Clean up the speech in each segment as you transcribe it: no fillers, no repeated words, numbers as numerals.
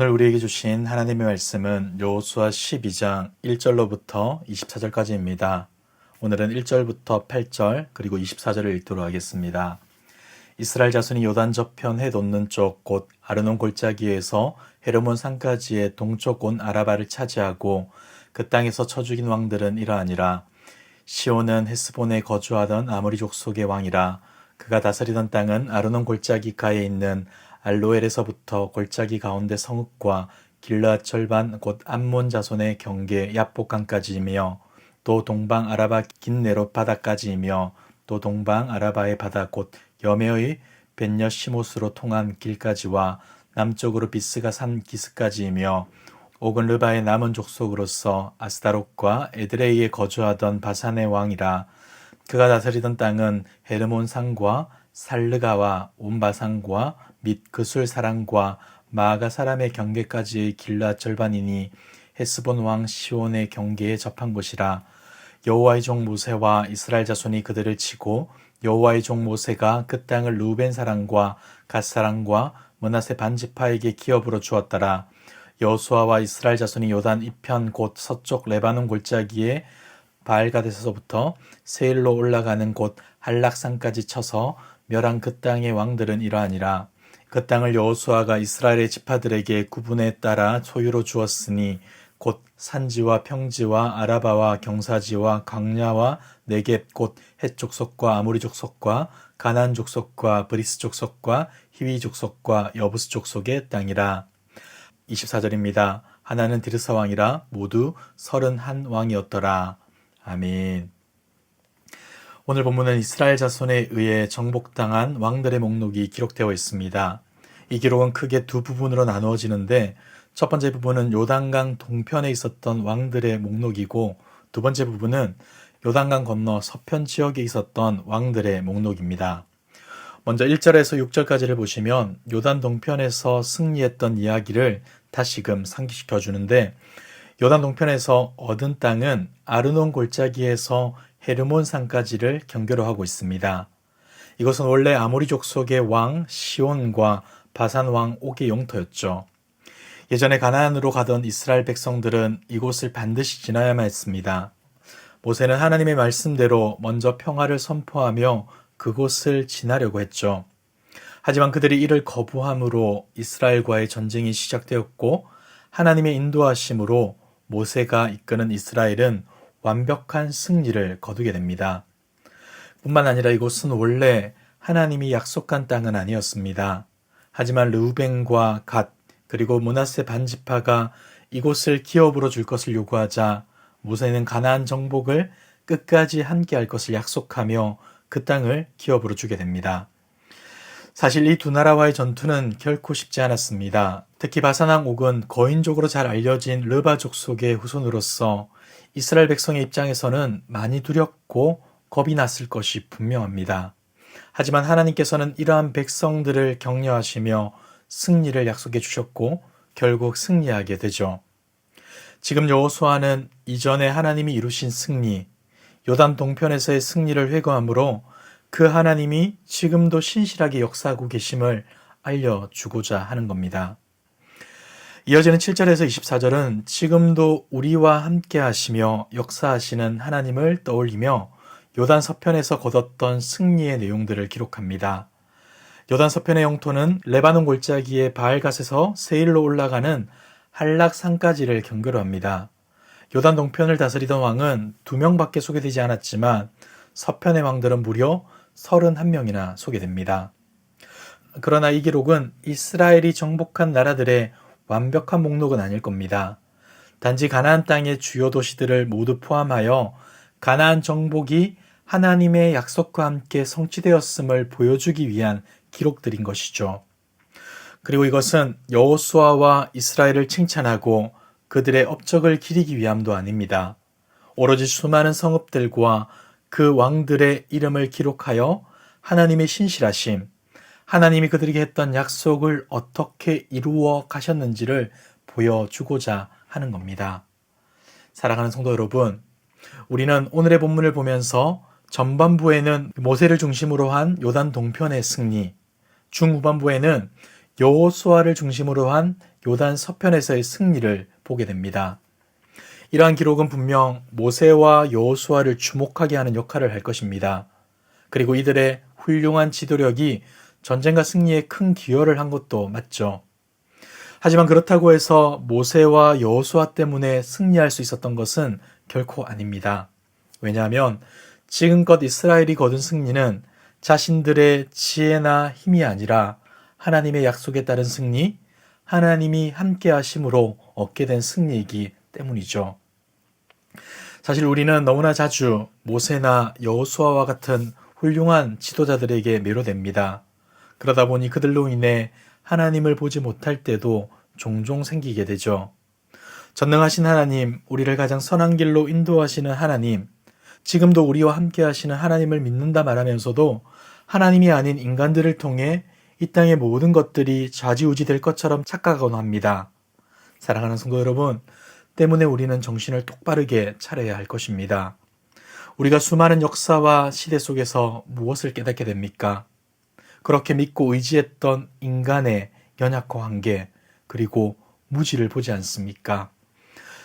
오늘 우리에게 주신 하나님의 말씀은 여호수아 12장 1절로부터 24절까지입니다. 오늘은 1절부터 8절 그리고 24절을 읽도록 하겠습니다. 이스라엘 자손이 요단 저편 해 돋는 쪽 곧 아르논 골짜기에서 헤르몬 산까지의 동쪽 온 아라바를 차지하고 그 땅에서 쳐 죽인 왕들은 이러하니라. 시온은 헤스본에 거주하던 아모리 족속의 왕이라. 그가 다스리던 땅은 아르논 골짜기가에 있는 알로엘에서부터 골짜기 가운데 성읍과 길르앗 절반 곧 암몬 자손의 경계 얍복강까지이며 또 동방 아라바 긴네롯 바다까지이며 또 동방 아라바의 바다 곧 여메의 벳여시못으로 통한 길까지와 남쪽으로 비스가 산 기스까지이며 옥은 르바의 남은 족속으로서 아스다롯과 에드레이에 거주하던 바산의 왕이라. 그가 다스리던 땅은 헤르몬 산과 살르가와 온 바산과 및 그술 사랑과 마아가 사람의 경계까지의 길르앗 절반이니 헤스본 왕 시온의 경계에 접한 곳이라. 여호와의 종 모세와 이스라엘 자손이 그들을 치고 여호와의 종 모세가 그 땅을 루벤 사람과 갓 사람과 므낫세 반지파에게 기업으로 주었더라. 여호수아와 이스라엘 자손이 요단 이편 곧 서쪽 레바논 골짜기에 바알갓에서부터 세일로 올라가는 곳 한락산까지 쳐서 멸한 그 땅의 왕들은 이러하니라. 그 땅을 여호수아가 이스라엘의 지파들에게 구분에 따라 소유로 주었으니 곧 산지와 평지와 아라바와 경사지와 광야와 네겝 곧 헷 족속과 아모리 족속과 가나안 족속과 브리스 족속과 히위 족속과 여부스 족속의 땅이라. 24절입니다. 하나는 디르사 왕이라. 모두 31왕이었더라. 아멘. 오늘 본문은 이스라엘 자손에 의해 정복당한 왕들의 목록이 기록되어 있습니다. 이 기록은 크게 두 부분으로 나누어지는데 첫 번째 부분은 요단강 동편에 있었던 왕들의 목록이고 두 번째 부분은 요단강 건너 서편 지역에 있었던 왕들의 목록입니다. 먼저 1절에서 6절까지를 보시면 요단 동편에서 승리했던 이야기를 다시금 상기시켜 주는데 요단 동편에서 얻은 땅은 아르논 골짜기에서 헤르몬 산까지를 경계로 하고 있습니다. 이것은 원래 아모리 족속의 왕 시온과 바산 왕 옥의 영토였죠. 예전에 가나안으로 가던 이스라엘 백성들은 이곳을 반드시 지나야만 했습니다. 모세는 하나님의 말씀대로 먼저 평화를 선포하며 그곳을 지나려고 했죠. 하지만 그들이 이를 거부함으로 이스라엘과의 전쟁이 시작되었고 하나님의 인도하심으로 모세가 이끄는 이스라엘은 완벽한 승리를 거두게 됩니다. 뿐만 아니라 이곳은 원래 하나님이 약속한 땅은 아니었습니다. 하지만 르우벤과 갓 그리고 므낫세 반지파가 이곳을 기업으로 줄 것을 요구하자 모세는 가나안 정복을 끝까지 함께할 것을 약속하며 그 땅을 기업으로 주게 됩니다. 사실 이 두 나라와의 전투는 결코 쉽지 않았습니다. 특히 바산왕 옥은 거인족으로 잘 알려진 르바 족속의 후손으로서 이스라엘 백성의 입장에서는 많이 두렵고 겁이 났을 것이 분명합니다. 하지만 하나님께서는 이러한 백성들을 격려하시며 승리를 약속해 주셨고 결국 승리하게 되죠. 지금 여호수아는 이전에 하나님이 이루신 승리, 요단 동편에서의 승리를 회고함으로 그 하나님이 지금도 신실하게 역사하고 계심을 알려주고자 하는 겁니다. 이어지는 7절에서 24절은 지금도 우리와 함께 하시며 역사하시는 하나님을 떠올리며 요단 서편에서 거뒀던 승리의 내용들을 기록합니다. 요단 서편의 영토는 레바논 골짜기의 바알갓에서 세일로 올라가는 한락산까지를 경계로 합니다. 요단 동편을 다스리던 왕은 2명밖에 소개되지 않았지만 서편의 왕들은 무려 31명이나 소개됩니다. 그러나 이 기록은 이스라엘이 정복한 나라들의 완벽한 목록은 아닐 겁니다. 단지 가나안 땅의 주요 도시들을 모두 포함하여 가나안 정복이 하나님의 약속과 함께 성취되었음을 보여주기 위한 기록들인 것이죠. 그리고 이것은 여호수아와 이스라엘을 칭찬하고 그들의 업적을 기리기 위함도 아닙니다. 오로지 수많은 성읍들과 그 왕들의 이름을 기록하여 하나님의 신실하심, 하나님이 그들에게 했던 약속을 어떻게 이루어 가셨는지를 보여주고자 하는 겁니다. 사랑하는 성도 여러분, 우리는 오늘의 본문을 보면서 전반부에는 모세를 중심으로 한 요단 동편의 승리, 중후반부에는 여호수아를 중심으로 한 요단 서편에서의 승리를 보게 됩니다. 이러한 기록은 분명 모세와 여호수아를 주목하게 하는 역할을 할 것입니다. 그리고 이들의 훌륭한 지도력이 전쟁과 승리에 큰 기여를 한 것도 맞죠. 하지만 그렇다고 해서 모세와 여호수아 때문에 승리할 수 있었던 것은 결코 아닙니다. 왜냐하면 지금껏 이스라엘이 거둔 승리는 자신들의 지혜나 힘이 아니라 하나님의 약속에 따른 승리, 하나님이 함께 하심으로 얻게 된 승리이기 때문이죠. 사실 우리는 너무나 자주 모세나 여호수아와 같은 훌륭한 지도자들에게 매료됩니다. 그러다 보니 그들로 인해 하나님을 보지 못할 때도 종종 생기게 되죠. 전능하신 하나님, 우리를 가장 선한 길로 인도하시는 하나님, 지금도 우리와 함께 하시는 하나님을 믿는다 말하면서도 하나님이 아닌 인간들을 통해 이 땅의 모든 것들이 좌지우지 될 것처럼 착각하곤 합니다. 사랑하는 성도 여러분, 때문에 우리는 정신을 똑바르게 차려야 할 것입니다. 우리가 수많은 역사와 시대 속에서 무엇을 깨닫게 됩니까? 그렇게 믿고 의지했던 인간의 연약과 한계, 그리고 무지를 보지 않습니까?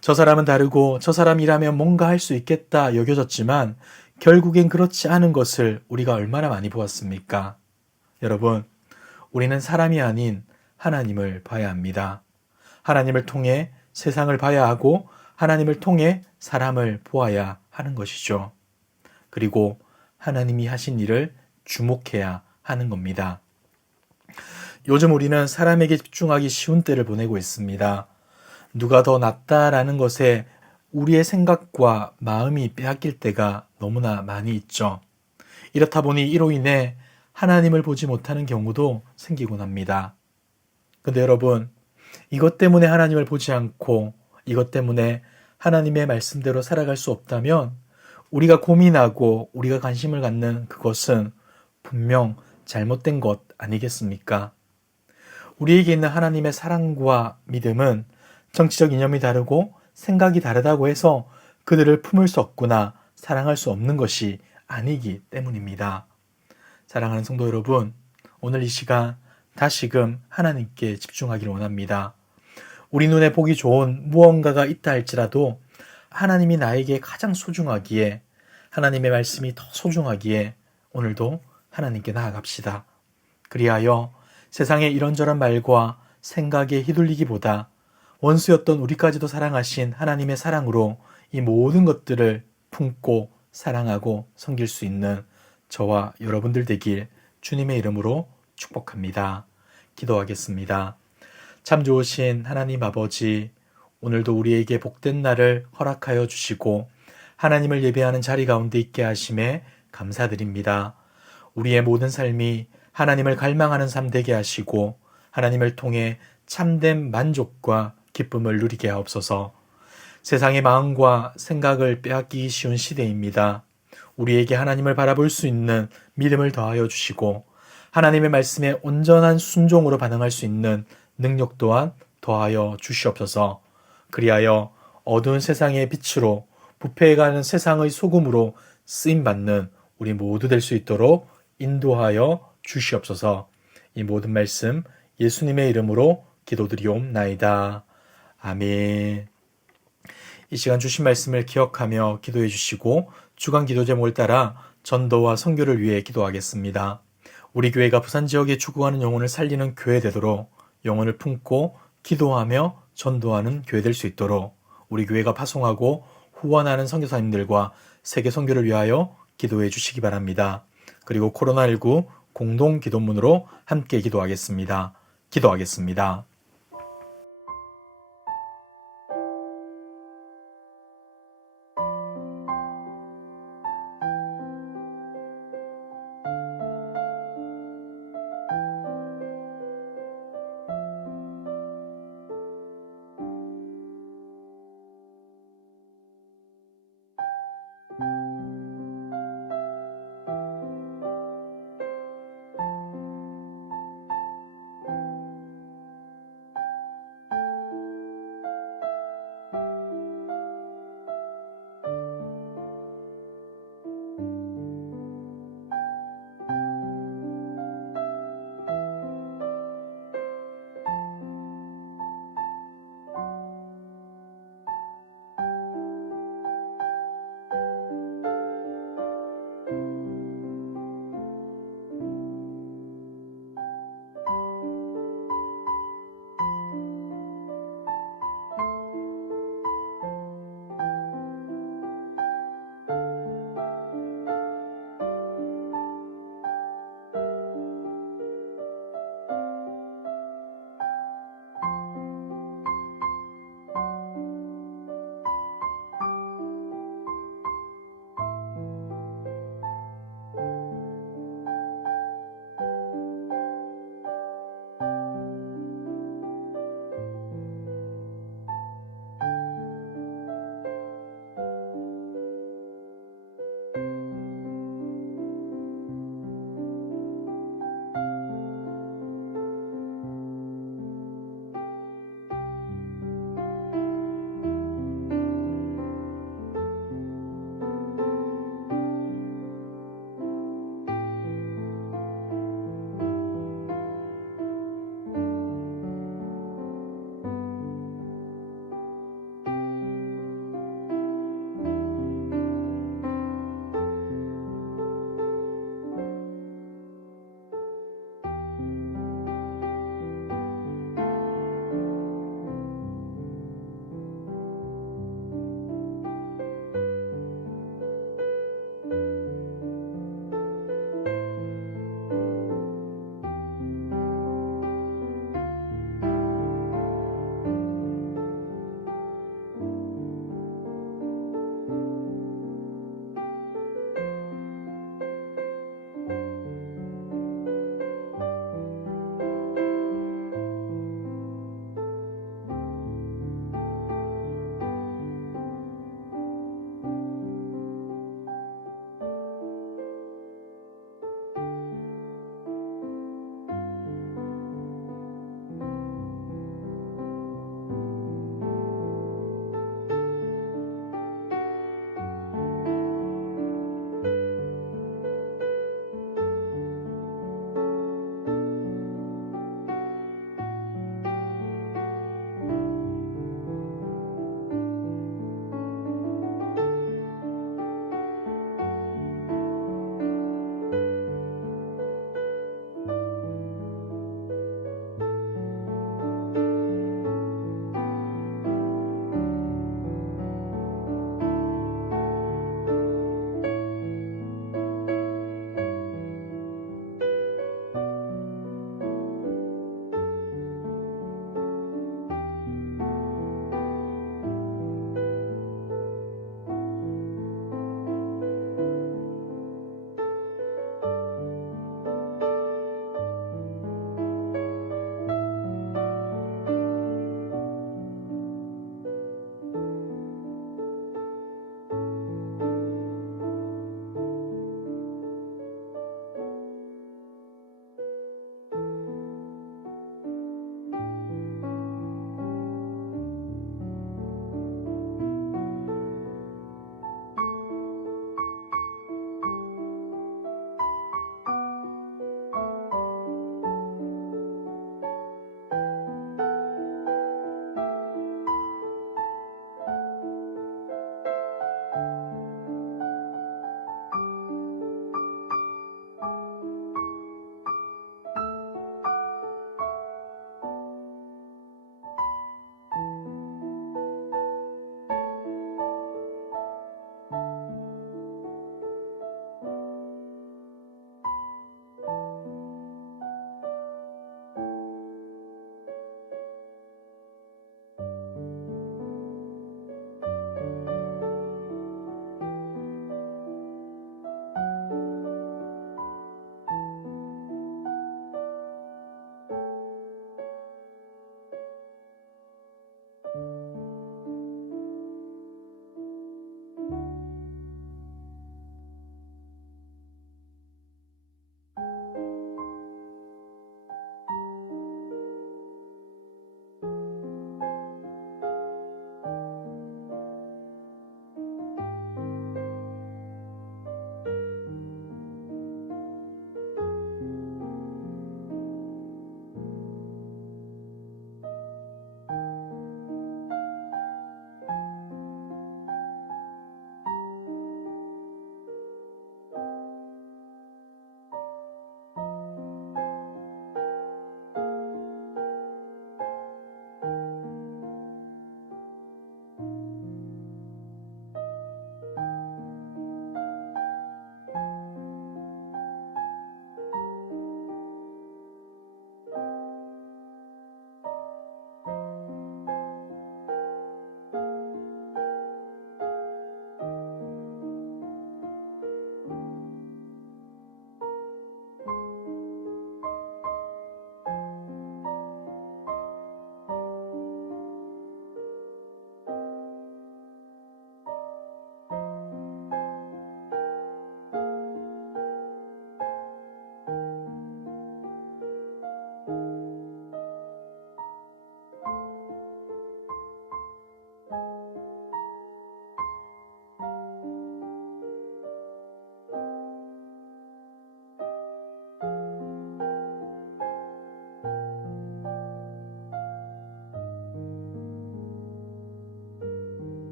저 사람은 다르고 저 사람이라면 뭔가 할 수 있겠다 여겨졌지만 결국엔 그렇지 않은 것을 우리가 얼마나 많이 보았습니까? 여러분, 우리는 사람이 아닌 하나님을 봐야 합니다. 하나님을 통해 세상을 봐야 하고 하나님을 통해 사람을 보아야 하는 것이죠. 그리고 하나님이 하신 일을 주목해야 하는 겁니다. 요즘 우리는 사람에게 집중하기 쉬운 때를 보내고 있습니다. 누가 더 낫다라는 것에 우리의 생각과 마음이 빼앗길 때가 너무나 많이 있죠. 이렇다 보니 이로 인해 하나님을 보지 못하는 경우도 생기곤 합니다. 근데 여러분, 이것 때문에 하나님을 보지 않고 이것 때문에 하나님의 말씀대로 살아갈 수 없다면 우리가 고민하고 우리가 관심을 갖는 그것은 분명 잘못된 것 아니겠습니까? 우리에게 있는 하나님의 사랑과 믿음은 정치적 이념이 다르고 생각이 다르다고 해서 그들을 품을 수 없거나 사랑할 수 없는 것이 아니기 때문입니다. 사랑하는 성도 여러분, 오늘 이 시간 다시금 하나님께 집중하기를 원합니다. 우리 눈에 보기 좋은 무언가가 있다 할지라도 하나님이 나에게 가장 소중하기에, 하나님의 말씀이 더 소중하기에 오늘도 하나님께 나아갑시다. 그리하여 세상의 이런저런 말과 생각에 휘둘리기보다 원수였던 우리까지도 사랑하신 하나님의 사랑으로 이 모든 것들을 품고 사랑하고 섬길 수 있는 저와 여러분들 되길 주님의 이름으로 축복합니다. 기도하겠습니다. 참 좋으신 하나님 아버지, 오늘도 우리에게 복된 날을 허락하여 주시고 하나님을 예배하는 자리 가운데 있게 하심에 감사드립니다. 우리의 모든 삶이 하나님을 갈망하는 삶 되게 하시고 하나님을 통해 참된 만족과 기쁨을 누리게 하옵소서. 세상의 마음과 생각을 빼앗기기 쉬운 시대입니다. 우리에게 하나님을 바라볼 수 있는 믿음을 더하여 주시고 하나님의 말씀에 온전한 순종으로 반응할 수 있는 능력 또한 더하여 주시옵소서. 그리하여 어두운 세상의 빛으로 부패해가는 세상의 소금으로 쓰임받는 우리 모두 될 수 있도록 인도하여 주시옵소서. 이 모든 말씀 예수님의 이름으로 기도드리옵나이다. 아멘. 이 시간 주신 말씀을 기억하며 기도해 주시고 주간 기도 제목을 따라 전도와 선교를 위해 기도하겠습니다. 우리 교회가 부산 지역에 죽어가는 영혼을 살리는 교회 되도록 영혼을 품고 기도하며 전도하는 교회 될 수 있도록 우리 교회가 파송하고 후원하는 선교사님들과 세계 선교를 위하여 기도해 주시기 바랍니다. 그리고 코로나19 공동 기도문으로 함께 기도하겠습니다. 기도하겠습니다.